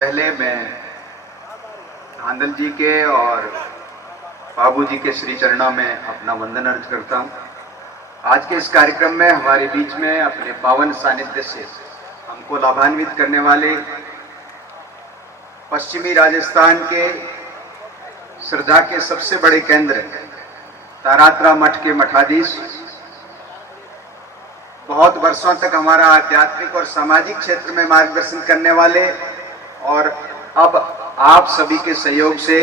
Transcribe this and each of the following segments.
पहले मैं धांधल जी के और बाबू जी के श्री चरणों में अपना वंदन अर्ज करता हूँ। आज के इस कार्यक्रम में हमारे बीच में अपने पावन सानिध्य से हमको लाभान्वित करने वाले पश्चिमी राजस्थान के श्रद्धा के सबसे बड़े केंद्र तारात्रा मठ के मठाधीश, बहुत वर्षों तक हमारा आध्यात्मिक और सामाजिक क्षेत्र में मार्गदर्शन करने वाले और अब आप सभी के सहयोग से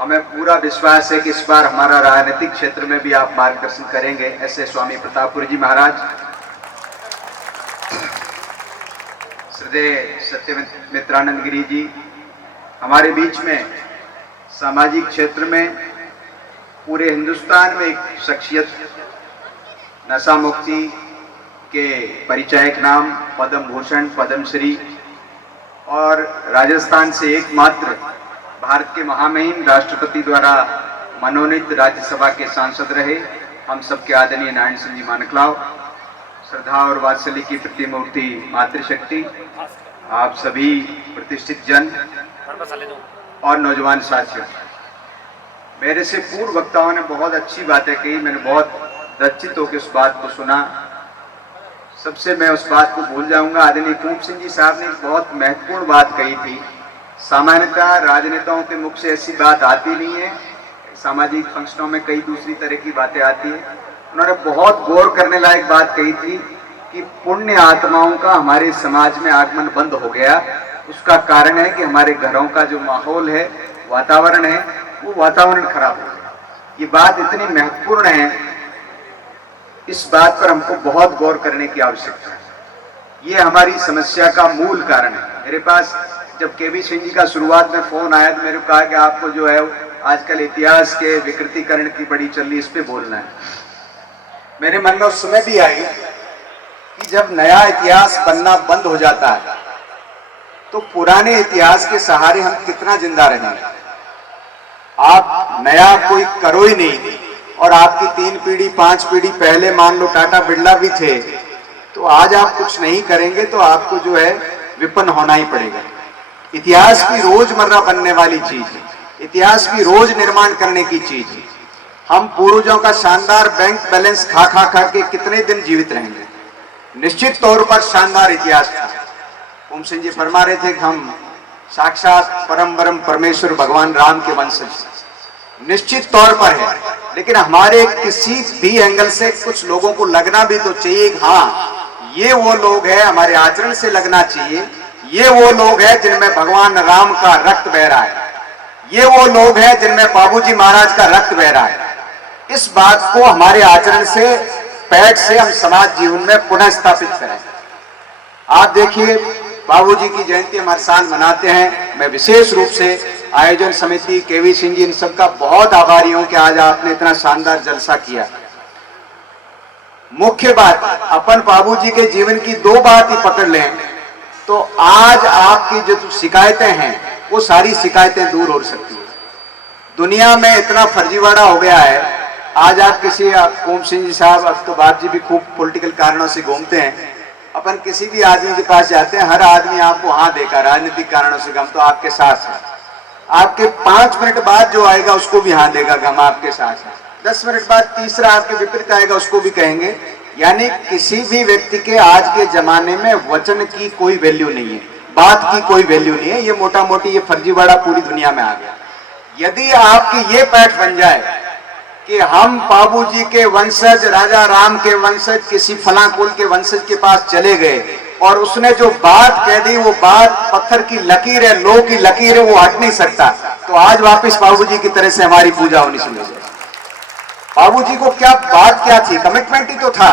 हमें पूरा विश्वास है कि इस बार हमारा राजनीतिक क्षेत्र में भी आप मार्गदर्शन करेंगे, ऐसे स्वामी प्रतापपुरी जी महाराज, श्रद्धेय सत्यमित्रानंद गिरी जी हमारे बीच में सामाजिक क्षेत्र में पूरे हिंदुस्तान में एक शख्सियत, नशा मुक्ति के परिचायक नाम पद्म भूषण, पद्मश्री और राजस्थान से एकमात्र भारत के महामहिम राष्ट्रपति द्वारा मनोनीत राज्यसभा के सांसद रहे हम सबके आदरणीय नारायण सिंह जी मानकलाव, श्रद्धा और वात्सल्य की प्रतिमूर्ति मातृशक्ति, आप सभी प्रतिष्ठित जन और नौजवान साथियों, मेरे से पूर्व वक्ताओं ने बहुत अच्छी बातें कही, मैंने बहुत लज्जित होकर उस बात को सुना। सबसे मैं उस बात को भूल जाऊंगा, आदरणीय कुंभ सिंह जी साहब ने एक बहुत महत्वपूर्ण बात कही थी। सामान्यतः राजनेताओं के मुख से ऐसी बात आती नहीं है, सामाजिक फंक्शनों में कई दूसरी तरह की बातें आती है। उन्होंने बहुत गौर करने लायक बात कही थी कि पुण्य आत्माओं का हमारे समाज में आगमन बंद हो गया। उसका कारण है कि हमारे घरों का जो माहौल है, वातावरण है, वो वातावरण खराब हो गया। ये बात इतनी महत्वपूर्ण है, इस बात पर हमको बहुत गौर करने की आवश्यकता है। ये हमारी समस्या का मूल कारण है। मेरे पास जब केवी सिंह जी का शुरुआत में फोन आया तो मेरे को कहा कि आपको जो है आजकल इतिहास के विकृतीकरण की बड़ी चल रही, इस पे बोलना है। मेरे मन में उस समय भी आई कि जब नया इतिहास बनना बंद हो जाता है तो पुराने इतिहास के सहारे हम कितना जिंदा रहेंगे। आप नया कोई करो ही नहीं और आपकी 3 पीढ़ी 5 पीढ़ी पहले मान लो टाटा बिरला भी थे, तो आज आप कुछ नहीं करेंगे तो आपको जो है विपन्न होना ही पड़ेगा। इतिहास की रोजमर्रा बनने वाली चीज है, इतिहास की रोज निर्माण करने की चीज है। हम पूर्वजों का शानदार बैंक बैलेंस खा खा खा के कितने दिन जीवित रहेंगे। निश्चित तौर पर शानदार इतिहास था। कुंभ सिंह जी फरमा रहे थे कि हम साक्षात परम ब्रह्म परमेश्वर भगवान राम के वंशज, निश्चित तौर पर है, लेकिन हमारे किसी भी एंगल से कुछ लोगों को लगना भी तो चाहिए, हाँ ये वो लोग हैं, हमारे आचरण से लगना चाहिए, ये वो लोग हैं जिनमें भगवान राम का रक्त बह रहा है, ये वो लोग हैं जिनमें बाबूजी महाराज का रक्त बह रहा है। इस बात को हमारे आचरण से, पैठ से हम समाज जीवन में पुनः स्थापित करें। आप देखिए, बाबूजी की जयंती हम हर साल मनाते हैं। मैं विशेष रूप से आयोजन समिति, केवी सिंह जी, इन सबका बहुत आभारी हूं कि आज आपने इतना शानदार जलसा किया। मुख्य बात, अपन बाबूजी के जीवन की 2 बात ही पकड़ लें तो आज आपकी जो शिकायतें हैं वो सारी शिकायतें दूर हो सकती है। दुनिया में इतना फर्जीवाड़ा हो गया है। आज आप किसी, कुंभ सिंह जी साहब, अब तो बाप जी भी खूब पॉलिटिकल कारणों से घूमते हैं, अपन किसी भी आदमी के पास जाते हैं, हर आदमी आपको हाँ देगा, राजनीतिक कारणों से हम तो आपके साथ हैं। आपके 5 मिनट बाद जो आएगा उसको भी हाँ देगा कि हम आपके साथ हैं। 10 मिनट बाद तीसरा आपके विपरीत आएगा, उसको भी कहेंगे। यानी किसी भी व्यक्ति के आज के जमाने में वचन की कोई वैल्यू नहीं है, बात की कोई वैल्यू नहीं है। ये मोटा मोटी ये फर्जीवाड़ा पूरी दुनिया में आ गया। यदि आपकी ये पैठ बन जाए कि हम बाबूजी के वंशज, राजा राम के वंशज, किसी फला कुल के वंशज के पास चले गए और उसने जो बात कह दी वो बात पत्थर की लकीर है, लोह की लकीर है, वो हट नहीं सकता, तो आज वापस बाबूजी की तरह से हमारी पूजा होनी शुरू हो जाए। बाबूजी को क्या बात क्या थी? कमिटमेंट ही तो था।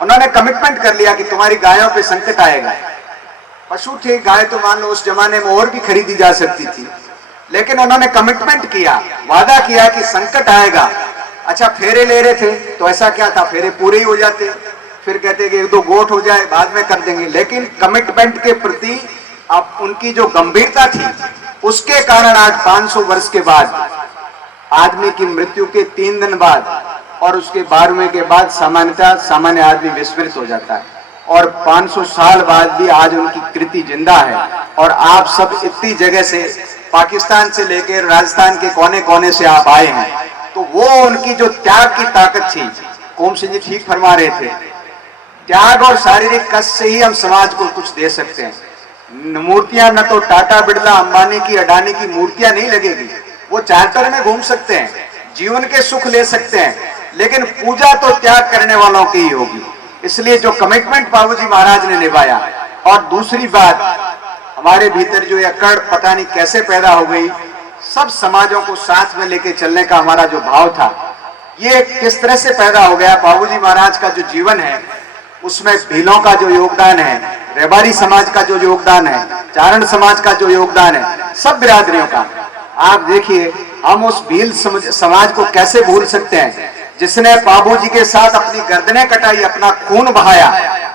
उन्होंने कमिटमेंट कर लिया कि तुम्हारी गायों पे संकट आएगा। पशु थे, गाय तो मान लो उस जमाने में और भी खरीदी जा सकती थी, लेकिन उन्होंने कमिटमेंट किया, वादा किया कि संकट आएगा। अच्छा, फेरे ले रहे थे तो ऐसा क्या था, फेरे पूरे ही हो जाते, फिर कहते कि 1-2 गोट हो जाए बाद में कर देंगे। लेकिन कमिटमेंट के प्रति अब उनकी जो गंभीरता थी, उसके कारण आज 500 वर्ष के बाद, आदमी की मृत्यु के 3 दिन बाद और उसके 12वें के बाद सामान्य आदमी विस्मृत हो जाता है। और 500 साल बाद भी आज उनकी कृति जिंदा है। और आप सब इतनी जगह से, पाकिस्तान से लेकर राजस्थान के कोने कोने से आप आए हैं, तो वो उनकी जो त्याग की ताकत थी, कोम सिंह जी ठीक फरमा रहे थे, त्याग और शारीरिक कष्ट से ही हम समाज को कुछ दे सकते हैं। मूर्तियां न तो टाटा बिरला अंबानी की अडानी की मूर्तियां नहीं लगेगी, वो चार्टर में घूम सकते हैं, जीवन के सुख ले सकते हैं, लेकिन पूजा तो त्याग करने वालों की ही होगी। इसलिए जो कमिटमेंट बाबूजी महाराज ने निभाया, और दूसरी बात, हमारे भीतर जो ये अकड़ पता नहीं कैसे पैदा हो गई, सब समाजों को साथ में लेके चलने का हमारा जो भाव था, ये किस तरह से पैदा हो गया। बाबूजी महाराज का जो जीवन है उसमें भीलों का जो योगदान है, रेबारी समाज का जो योगदान है, चारण समाज का जो योगदान है, सब बिरादरियों का। आप देखिए, हम उस भील समाज को कैसे भूल सकते हैं जिसने बाबूजी के साथ अपनी गर्दनें कटाई, अपना खून बहाया,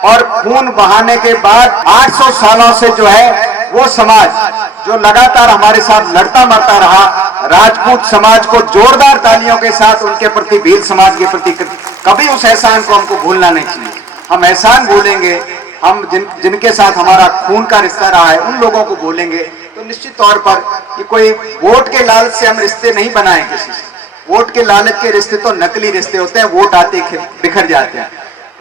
और खून बहाने के बाद 800 सालों से जो है वो समाज जो लगातार हमारे साथ लड़ता मरता रहा, राजपूत समाज को जोरदार तालियों के साथ उनके प्रति, भील समाज के प्रति, कभी उस एहसान को हमको भूलना नहीं चाहिए। हम एहसान भूलेंगे, हम जिनके साथ हमारा खून का रिश्ता रहा है उन लोगों को भूलेंगे, तो निश्चित तौर पर ये कोई वोट के लालच से हम रिश्ते नहीं बनाए किसी से। वोट के लालच के रिश्ते तो नकली रिश्ते होते हैं, वोट आते बिखर जाते हैं।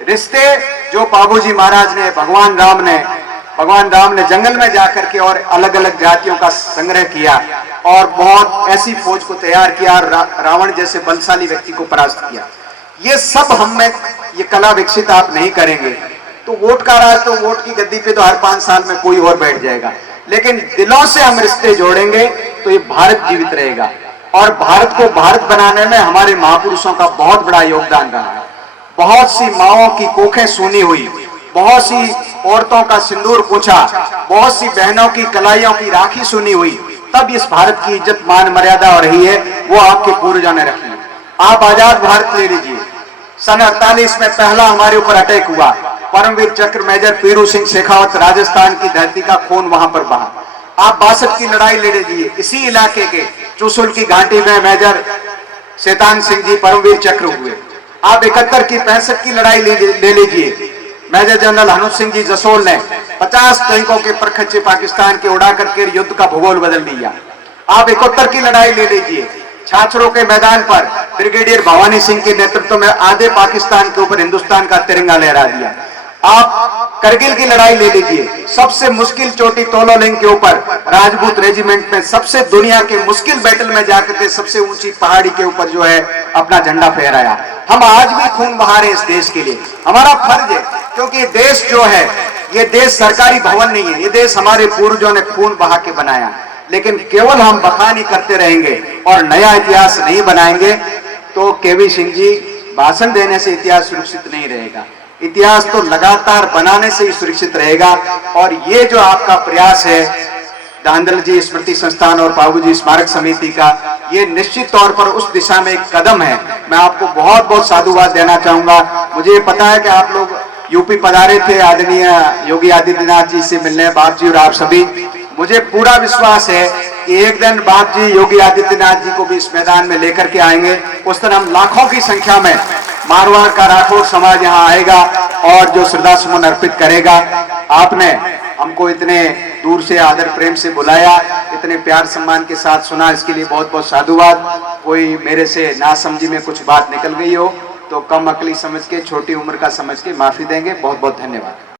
रिश्ते जो बाबूजी महाराज ने, भगवान राम ने जंगल में जाकर के और अलग अलग जातियों का संग्रह किया और बहुत ऐसी फौज को तैयार किया, रावण जैसे बलशाली व्यक्ति को परास्त किया। ये सब हम में ये कला विकसित आप नहीं करेंगे तो वोट का राज, तो वोट की गद्दी पे तो हर 5 साल में कोई और बैठ जाएगा, लेकिन दिलों से हम रिश्ते जोड़ेंगे तो ये भारत जीवित रहेगा। और भारत को भारत बनाने में हमारे महापुरुषों का बहुत बड़ा योगदान रहा है। बहुत सी माओं की कोखें सूनी हुई, बहुत सी औरतों का सिंदूर पूछा, बहुत सी बहनों की कलाइयों की राखी सुनी हुई, तब इस भारत की इज्जत मान मर्यादा हो रही है, वो आपके पूर्वजों ने रखी है। आप आजाद भारत ले लीजिए, सन 48 में पहला हमारे ऊपर अटैक हुआ, परमवीर चक्र मेजर पीरू सिंह शेखावत, राजस्थान की धरती का खून वहां पर बहा। आप 62 की लड़ाई ले लीजिए, इसी इलाके के चुशुल की घाटी में मेजर शैतान सिंह जी परमवीर चक्र हुए। आप 71 की 65 की लड़ाई ले लीजिए, मेजर जनरल हनुज सिंह जी जसोल ने 50 टैंकों के परखच्चे पाकिस्तान के उड़ा करके युद्ध का भूगोल बदल दिया। आप 71 की लड़ाई ले लीजिए, छाछरों के मैदान पर ब्रिगेडियर भवानी सिंह के नेतृत्व में आधे पाकिस्तान के ऊपर हिंदुस्तान का तिरंगा लहरा दिया। आप करगिल की लड़ाई ले लीजिए, सबसे मुश्किल चोटी तोलोलिंग के ऊपर राजपूत रेजिमेंट में सबसे दुनिया के मुश्किल बैटल में जाकर के सबसे ऊंची पहाड़ी के ऊपर जो है अपना झंडा फहराया। हम आज भी खून बहा रहे हैं इस देश के लिए, हमारा फर्ज है, क्योंकि देश जो है ये देश सरकारी भवन नहीं है, ये देश हमारे पूर्वजों ने खून बहा के बनाया। लेकिन केवल हम बखानी करते रहेंगे और नया इतिहास नहीं बनाएंगे तो केवी सिंह जी भाषण देने से इतिहास सुरक्षित नहीं रहेगा। इतिहास तो लगातार बनाने से ही सुरक्षित रहेगा। और ये जो आपका प्रयास है धांधल जी स्मृति संस्थान और बाबूजी स्मारक समिति का, ये निश्चित तौर पर उस दिशा में एक कदम है। मैं आपको बहुत बहुत साधुवाद देना चाहूंगा। मुझे पता है कि आप लोग यूपी पधारे थे आदरणीय योगी आदित्यनाथ जी से मिलने, बाप जी और आप सभी, मुझे पूरा विश्वास है कि एक दिन बाप जी योगी आदित्यनाथ जी को भी इस मैदान में लेकर के आएंगे। उस दिन हम लाखों की संख्या में मारवाड़ का राठौर समाज यहाँ आएगा और जो श्रद्धा सुमन अर्पित करेगा। आपने हमको इतने दूर से आदर प्रेम से बुलाया, इतने प्यार सम्मान के साथ सुना, इसके लिए बहुत बहुत साधुवाद। कोई मेरे से नासमझी में कुछ बात निकल गई हो तो कम अकली समझ के, छोटी उम्र का समझ के माफी देंगे। बहुत बहुत धन्यवाद।